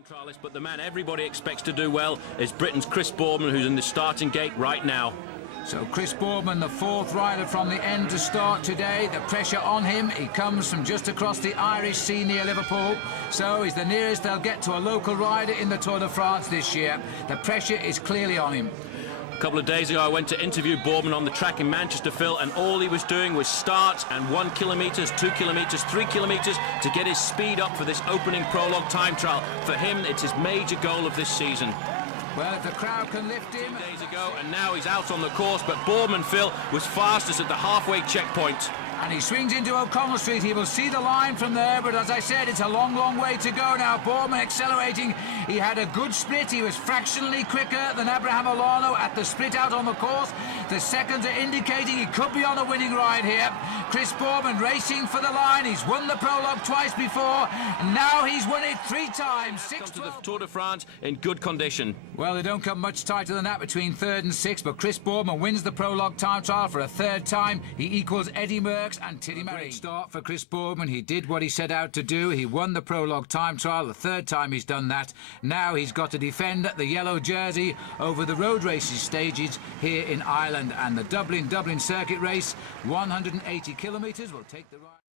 Time trialist, but the man everybody expects to do well is Britain's Chris Boardman, who's in the starting gate right now. So Chris Boardman, the fourth rider from the end to start today. The pressure on him. He comes from just across the Irish Sea near Liverpool. So he's the nearest they'll get to a local rider in the Tour de France this year. The pressure is clearly on him. A couple of days ago I went to interview Boardman on the track in Manchester, Phil, and all he was doing was starts and 1 kilometres, 2 kilometres, 3 kilometres to get his speed up for this opening prologue time trial. For him, it's his major goal of this season. Well, if the crowd can lift him... Days ago, and now he's out on the course, but Boardman, Phil, was fastest at the halfway checkpoint. And he swings into O'Connell Street. He will see the line from there, but as I said, it's a long, long way to go now. Boardman accelerating. He had a good split. He was fractionally quicker than Abraham Olano at the split out on the course. The seconds are indicating he could be on a winning ride here. Chris Boardman racing for the line. He's won the prologue twice before, and now he's won it 3 times. Comes to the Tour de France in good condition. Well, they don't come much tighter than that between 3rd and 6th, but Chris Boardman wins the prologue time trial for a 3rd time. He equals Eddie Merckx and Tilly Murray. Great start for Chris Boardman. He did what he set out to do. He won the prologue time trial, the 3rd time he's done that. Now he's got to defend the yellow jersey over the road races stages here in Ireland, and the Dublin circuit race, 180 kilometres, will take the ride.